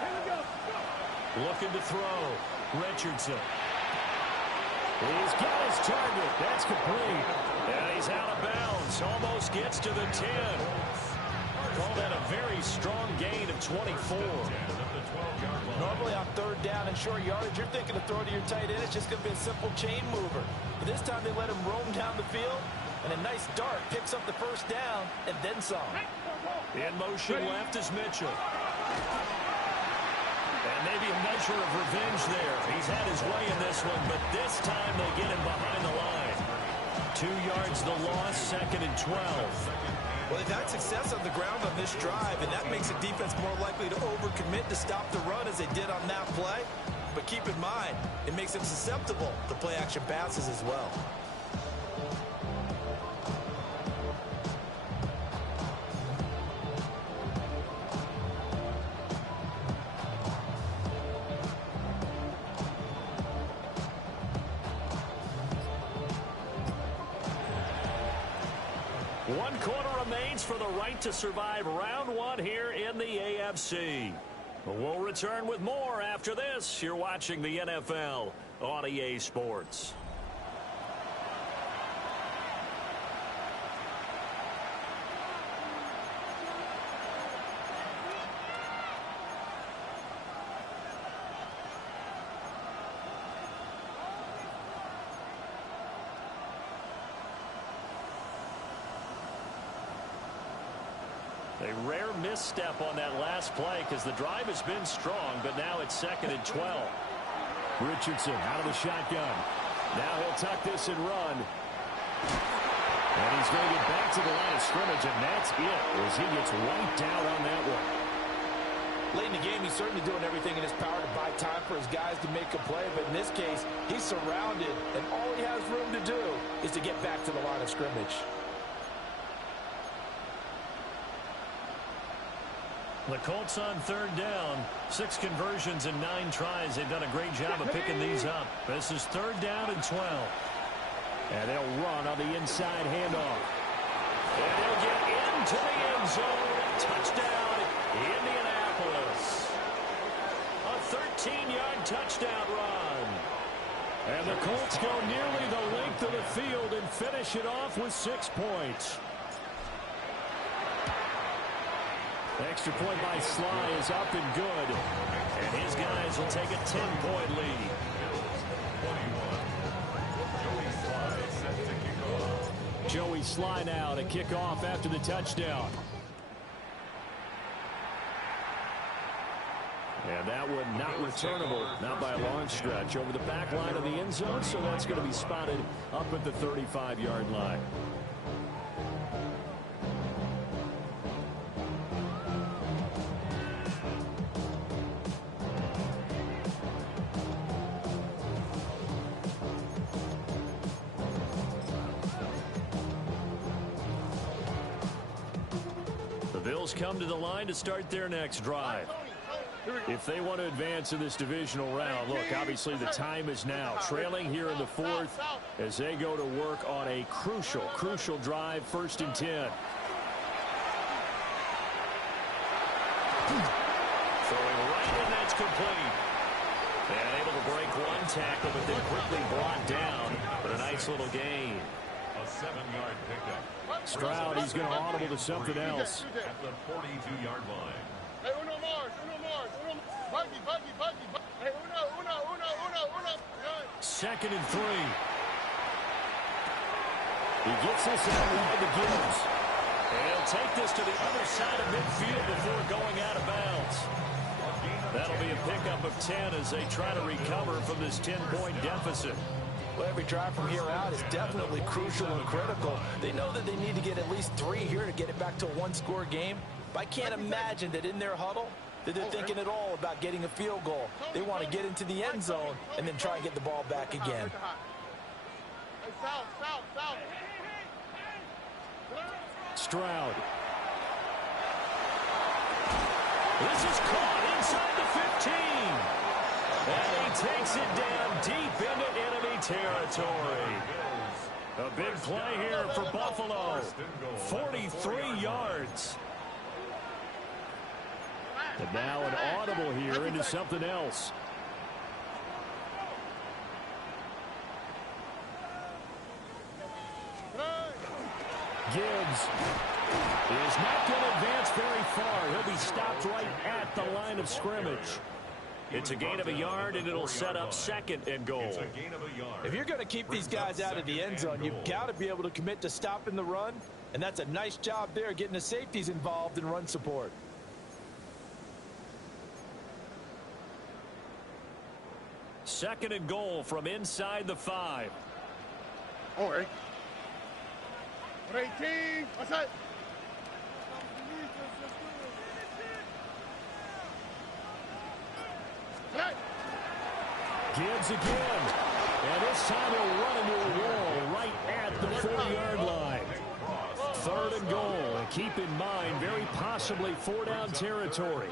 Here we go. Looking to throw. Richardson. He's got his target. That's complete. And he's out of bounds. Almost gets to the 10. Call that a very strong gain of 24. Normally on 3rd down and short yardage, you're thinking to throw to your tight end. It's just going to be a simple chain mover. But this time they let him roam down the field, and a nice dart picks up the first down and then some. In motion left is Mitchell. And maybe a measure of revenge there. He's had his way in this one, but this time they get him behind the line. 2 yards the loss, 2nd and 12. Well, they've had success on the ground on this drive, and that makes the defense more likely to overcommit to stop the run as they did on that play. But keep in mind, it makes them susceptible to play-action passes as well. One quarter remains for the right to survive round 1 here in the AFC. We'll return with more after this. You're watching the NFL on EA Sports. A rare misstep on that last play because the drive has been strong, but now it's 2nd and 12. Richardson out of the shotgun. Now he'll tuck this and run. And he's going to get back to the line of scrimmage, and that's it as he gets wiped out on that one. Late in the game, he's certainly doing everything in his power to buy time for his guys to make a play, but in this case, he's surrounded, and all he has room to do is to get back to the line of scrimmage. The Colts on 3rd down. 6 conversions and 9 tries. They've done a great job of picking these up. This is 3rd down and 12. And they'll run on the inside handoff. And they'll get into the end zone. Touchdown, Indianapolis. A 13-yard touchdown run. And the Colts go nearly the length of the field and finish it off with 6 points. Extra point by Sly is up and good. And his guys will take a 10-point lead. Joey Sly now to kick off after the touchdown. And that one not returnable, not by a long stretch, over the back line of the end zone, so that's going to be spotted up at the 35-yard line. Bills come to the line to start their next drive. If they want to advance in this divisional round, look, obviously the time is now. Trailing here in the 4th as they go to work on a crucial drive, 1st and 10. Throwing right in, that's complete. And able to break one tackle, but then quickly brought down. But a nice little gain. A 7-yard pickup. Stroud, he's going to audible to something else. At the 42-yard line. Hey, uno more. Buggy. Hey, uno. 2nd and 3. He gets this out wide to Gibbs. And he'll take this to the other side of midfield before going out of bounds. That'll be a pickup of 10 as they try to recover from this 10-point deficit. Well, every drive from here out is definitely crucial and critical. They know that they need to get at least 3 here to get it back to a one-score game. But I can't imagine that in their huddle that they're thinking at all about getting a field goal. They want to get into the end zone and then try and get the ball back again. Stroud. This is caught inside the 15. And he takes it down deep into enemy territory. A big play here for Buffalo. 43 yards. And now an audible here into something else. Gibbs is not going to advance very far. He'll be stopped right at the line of scrimmage. It's a gain of a yard, and it'll set up 2nd and goal. If you're going to keep these guys out of the end zone, you've got to be able to commit to stopping the run, and that's a nice job there getting the safeties involved in run support. Second and goal from inside the 5. All right. 18. What's that? Gibbs again. And this time he'll run into a wall right at the 40-yard line. 3rd and goal. And keep in mind, very possibly 4-down territory.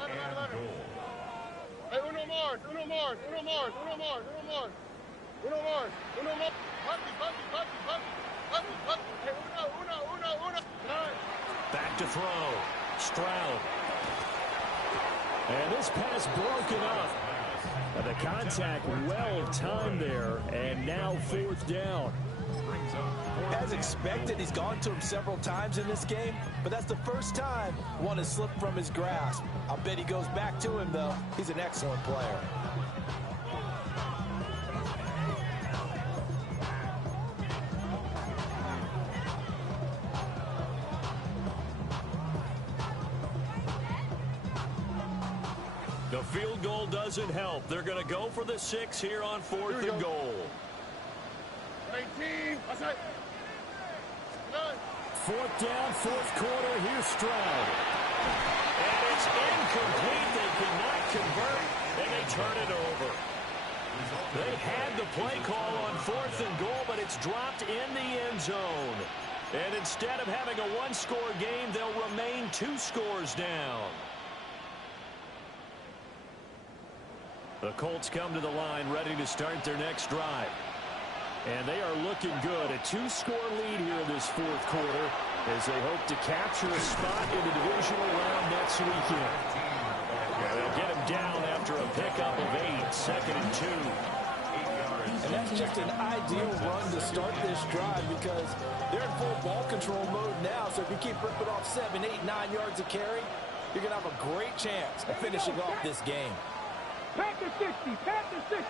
Hey, uno more. Back to throw. Stroud. And this pass broken up. And the contact well timed there. And now 4th down. As expected, he's gone to him several times in this game, but that's the first time one has slipped from his grasp. I'll bet he goes back to him, though. He's an excellent player. field goal doesn't help. They're going to go for the 6 here on 4th and goal. 18. That's it. 4th down, 4th quarter. Here's Stroud. And it's incomplete. They could not convert, and they turn it over. They had the play call on 4th and goal, but it's dropped in the end zone. And instead of having a one-score game, they'll remain 2 scores down. The Colts come to the line ready to start their next drive. And they are looking good. A 2-score lead here in this 4th quarter as they hope to capture a spot in the divisional round next weekend. They'll get him down after a pickup of 8, 2nd and 2. And that's just an ideal run to start this drive because they're in full ball control mode now. So if you keep ripping off 7, 8, 9 yards of carry, you're going to have a great chance of finishing off this game. Pat the 60, pat the 60.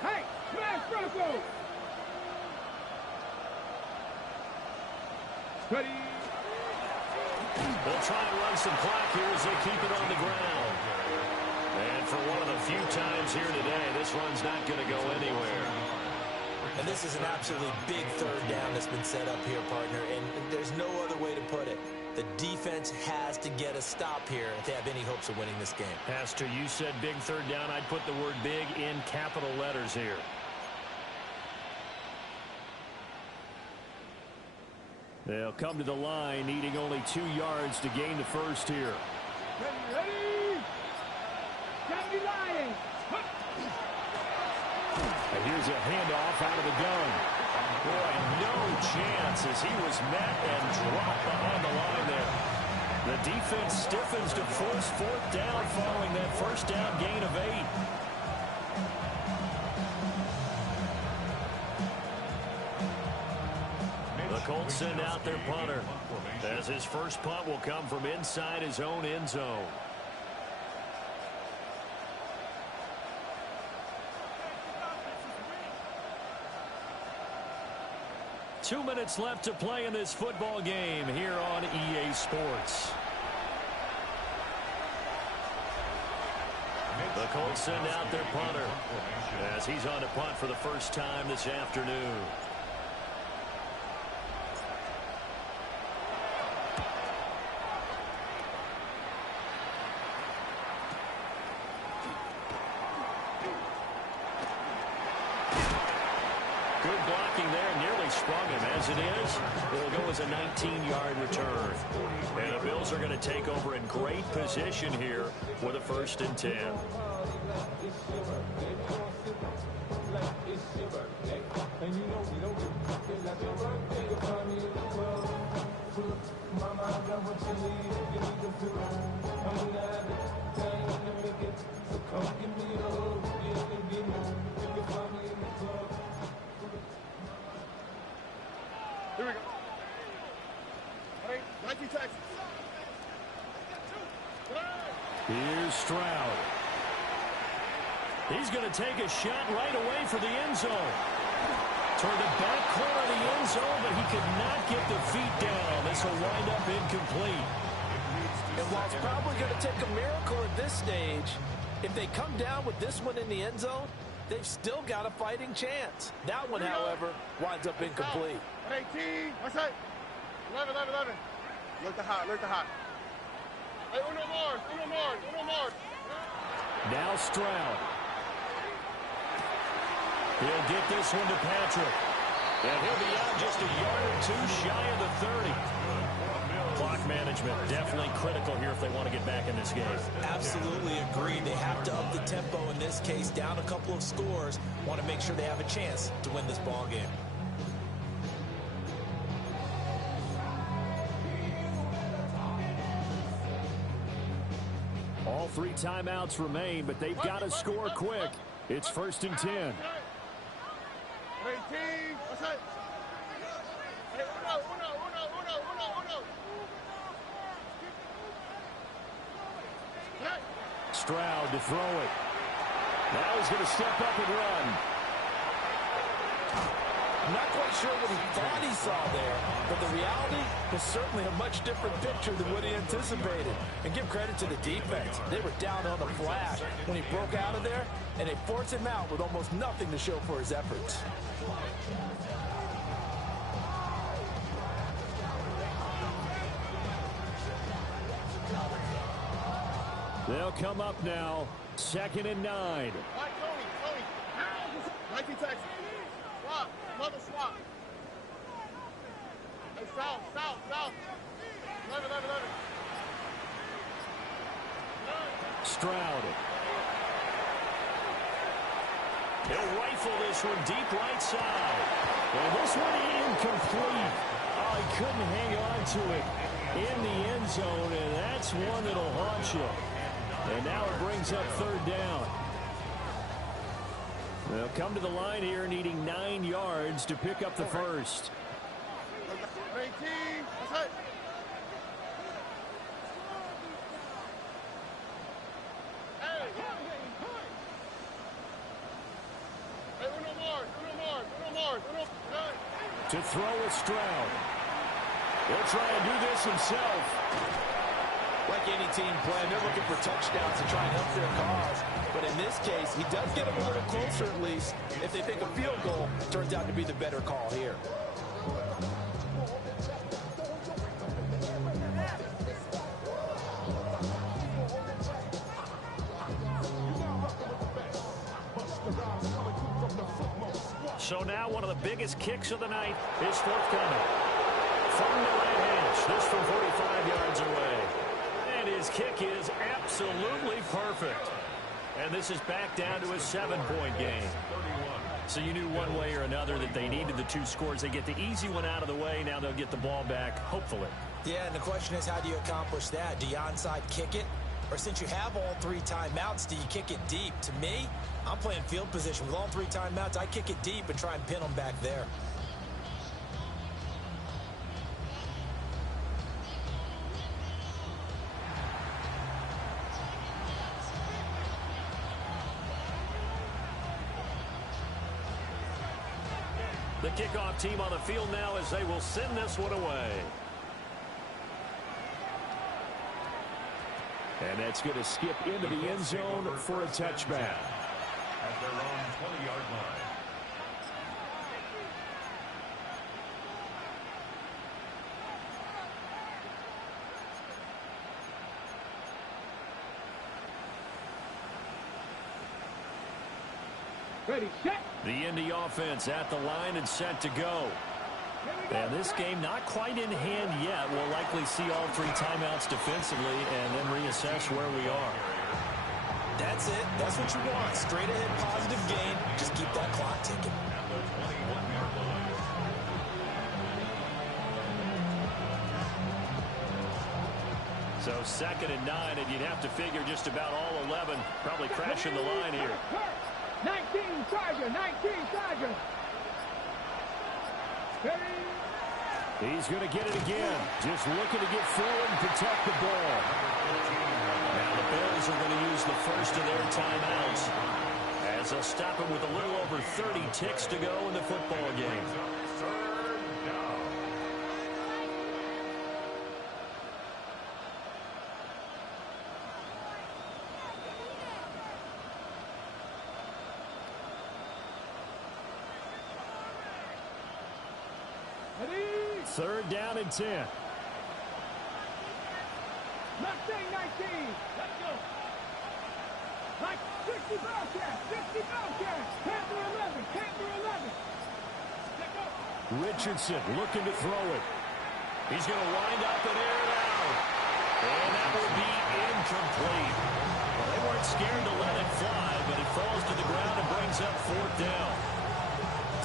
Hey, smash Bronco. Ready. They'll try and run some clock here as they keep it on the ground. And for one of the few times here today, this run's not going to go anywhere. And this is an absolutely big 3rd down that's been set up here, partner, and there's no other way to put it. The defense has to get a stop here if they have any hopes of winning this game. Pastor, you said big 3rd down. I'd put the word big in capital letters here. They'll come to the line, needing only 2 yards to gain the first here. Ready. Candy Lions. And here's a handoff out of the gun. Boy, no chance as he was met and dropped behind the line there. The defense stiffens to force 4th down following that 1st down gain of 8. The Colts send out their punter as his first punt will come from inside his own end zone. Two minutes left to play in this football game here on EA Sports. The Colts send out their punter as he's on to punt for the first time this afternoon. Good blocking there, nearly sprung him. As it is, it'll go as a 19-yard return. And the Bills are going to take over in great position here with a 1st and 10. Here we go. Hey, 19 Texas. Here's Stroud. He's going to take a shot right away for the end zone. Toward the back corner of the end zone, but he could not get the feet down. This will wind up incomplete. And while it's probably going to take a miracle at this stage, if they come down with this one in the end zone, they've still got a fighting chance. That one, however, winds up incomplete. 18. That's it. 11. Look to hot. Hey, uno more. Now Stroud. He'll get this one to Patrick. And he'll be out just a yard or 2 shy of the 30. Clock management definitely critical here if they want to get back in this game. Absolutely agree. They have to up the tempo in this case, down a couple of scores. Want to make sure they have a chance to win this ball game. All 3 timeouts remain, but they've got to score quick. It's 1st and 10. 18. That's it. Hey, uno. Stroud to throw it. Now he's going to step up and run. I'm not quite sure what he thought he saw there, but the reality was certainly a much different picture than what he anticipated. And give credit to the defense. They were down on the flash when he broke out of there, and they forced him out with almost nothing to show for his efforts. They'll come up now, 2nd and 9. All right, Tony. 19 Texas. Swap. Mother swap. Hey, south. 11. Stroud. He'll rifle this one deep right side. And this one incomplete. Oh, he couldn't hang on to it in the end zone, and that's one that'll haunt you. And now it brings up 3rd down. They'll come to the line here needing 9 yards to pick up the first. 19. That's it. Hey, Uno more. To throw with Stroud. He'll try and do this himself. Like any team playing, they're looking for touchdowns to try and help their cause. But in this case, he does get them a little closer at least. If they think a field goal turns out to be the better call here. So now one of the biggest kicks of the night is forthcoming. From the right hash, this from 45 yards away. And his kick is absolutely perfect. And this is back down to a 7-point game. So you knew one way or another that they needed the 2 scores. They get the easy one out of the way. Now they'll get the ball back, hopefully. Yeah, and the question is, how do you accomplish that? Do you onside kick it? Or since you have all 3 timeouts, do you kick it deep? To me, I'm playing field position. With all 3 timeouts, I kick it deep and try and pin them back there. The kickoff team on the field now as they will send this one away. And that's going to skip into the end zone for a touchback. At their own 20-yard line. Ready, set. The Indy offense at the line and set to go. And this game not quite in hand yet. We'll likely see all 3 timeouts defensively and then reassess where we are. That's it. That's what you want. Straight ahead positive gain. Just keep that clock ticking. At the 21-yard line. So 2nd and 9, and you'd have to figure just about all 11 probably crashing the line here. 19 Charger, 19 Charger. He's going to get it again. Just looking to get forward and protect the ball. Now the Bills are going to use the first of their timeouts as they'll stop him with a little over 30 ticks to go in the football game. Third down and 10. Mustang 19. Let's go. Like 60 Bellcat. 60 Bellcat. Panther 11. Panther 11. Let's go. Richardson looking to throw it. He's going to wind up and air it out. And that will be incomplete. Well, they weren't scared to let it fly, but it falls to the ground and brings up 4th down.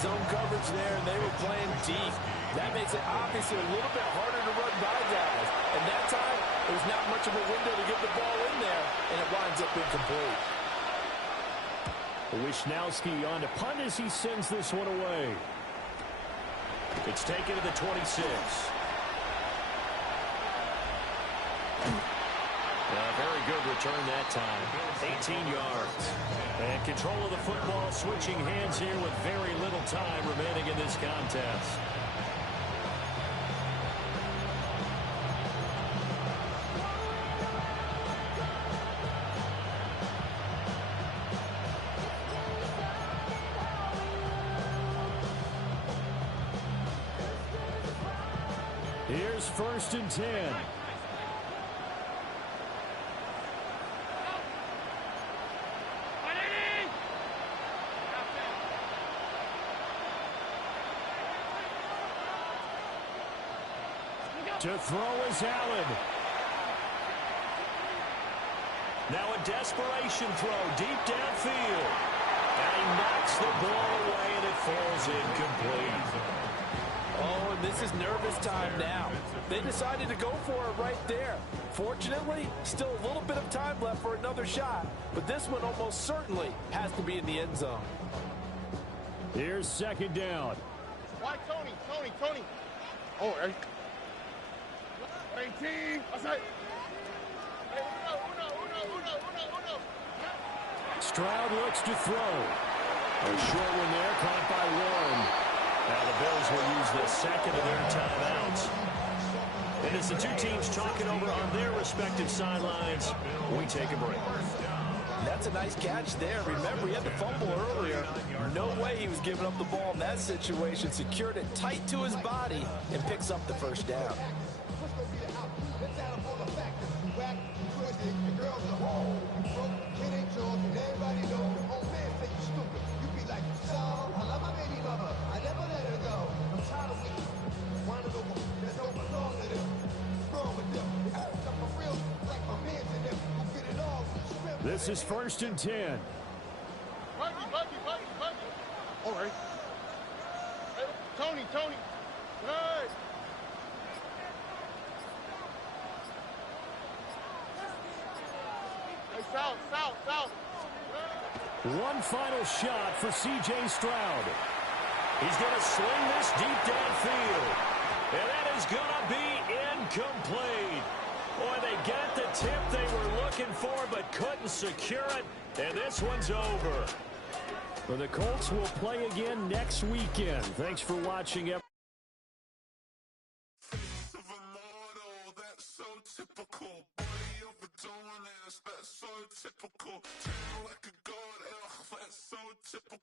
Zone coverage there, and they were playing deep. That makes it obviously a little bit harder to run by guys. And that time, there's not much of a window to get the ball in there, and it winds up incomplete. Wisnowski on to punt as he sends this one away. It's taken to the 26. Very good return that time. 18 yards. And control of the football switching hands here with very little time remaining in this contest. Here's 1st and 10. To throw is Allen. Now a desperation throw deep downfield. And he knocks the ball away, and it falls incomplete. Oh, and this is nervous time now. They decided to go for it right there. Fortunately, still a little bit of time left for another shot, but this one almost certainly has to be in the end zone. Here's 2nd down. Why, Tony? Oh, hey. 18. What's that? Hey, uno. Stroud looks to throw. A short one there, caught by Warren. Now the Bills will use the 2nd of their timeouts. And as the two teams talking over on their respective sidelines, we take a break. That's a nice catch there. Remember, he had the fumble earlier. No way he was giving up the ball in that situation. Secured it tight to his body and picks up the 1st down. This is 1st and 10. Buggy. All right. Hey, Tony. Hey. Hey, south. One final shot for C.J. Stroud. He's going to sling this deep downfield. And that is going to be incomplete. Boy, they got the tip they were looking for but couldn't secure it. And this one's over. Well, the Colts will play again next weekend. Thanks for watching. Typical, body overdoing this, that's so typical. Treat like a god, that's so typical.